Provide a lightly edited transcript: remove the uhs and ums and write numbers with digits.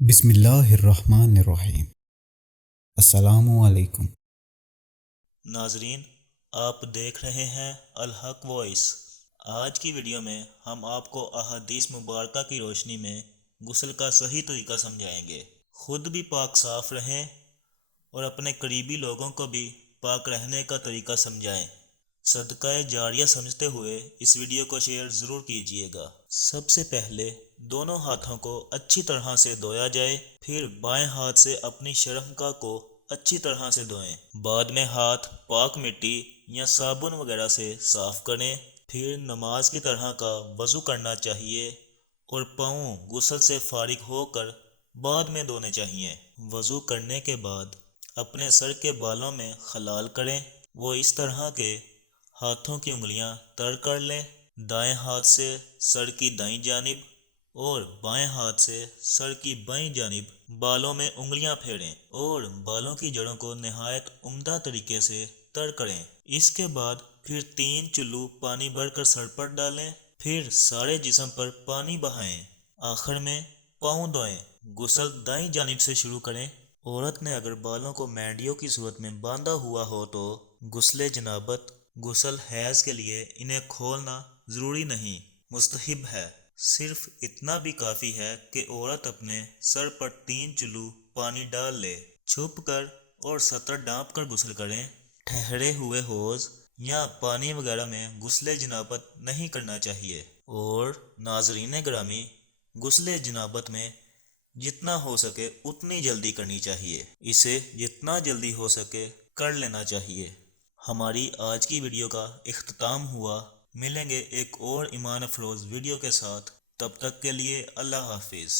بسم اللہ الرحمن الرحیم۔ السلام علیکم۔ ناظرین، آپ دیکھ رہے ہیں الحق وائس۔ آج کی ویڈیو میں ہم آپ کو احادیث مبارکہ کی روشنی میں غسل کا صحیح طریقہ سمجھائیں گے۔ خود بھی پاک صاف رہیں اور اپنے قریبی لوگوں کو بھی پاک رہنے کا طریقہ سمجھائیں۔ صدقہ جاریہ سمجھتے ہوئے اس ویڈیو کو شیئر ضرور کیجیے گا۔ سب سے پہلے دونوں ہاتھوں کو اچھی طرح سے دھویا جائے، پھر بائیں ہاتھ سے اپنی شرمگاہ کو اچھی طرح سے دھوئیں۔ بعد میں ہاتھ پاک مٹی یا صابن وغیرہ سے صاف کریں۔ پھر نماز کی طرح کا وضو کرنا چاہیے اور پاؤں غسل سے فارغ ہو کر بعد میں دھونے چاہیے۔ وضو کرنے کے بعد اپنے سر کے بالوں میں خلال کریں۔ وہ اس طرح کے ہاتھوں کی انگلیاں تر کر لیں۔ دائیں ہاتھ سے سر کی دائیں جانب اور بائیں ہاتھ سے سر کی بائیں جانب بالوں میں انگلیاں پھیریں اور بالوں کی جڑوں کو نہایت عمدہ طریقے سے تر کریں۔ اس کے بعد پھر 3 چلو پانی بھر کر سر پر ڈالیں، پھر سارے جسم پر پانی بہائیں۔ آخر میں پاؤں دھوئیں۔ غسل دائیں جانب سے شروع کریں۔ عورت نے اگر بالوں کو مینڈیوں کی صورت میں باندھا ہوا ہو تو غسل جنابت، غسل حیض کے لیے انہیں کھولنا ضروری نہیں، مستحب ہے۔ صرف اتنا بھی کافی ہے کہ عورت اپنے سر پر 3 چلو پانی ڈال لے، چھپ کر اور سطر ڈھانپ کر غسل کریں۔ ٹھہرے ہوئے حوض یا پانی وغیرہ میں غسل جنابت نہیں کرنا چاہیے۔ اور ناظرین گرامی، غسل جنابت میں جتنا ہو سکے اتنی جلدی کرنی چاہیے۔ اسے جتنا جلدی ہو سکے کر لینا چاہیے۔ ہماری آج کی ویڈیو کا اختتام ہوا۔ ملیں گے ایک اور ایمان افروز ویڈیو کے ساتھ، تب تک کے لیے اللہ حافظ۔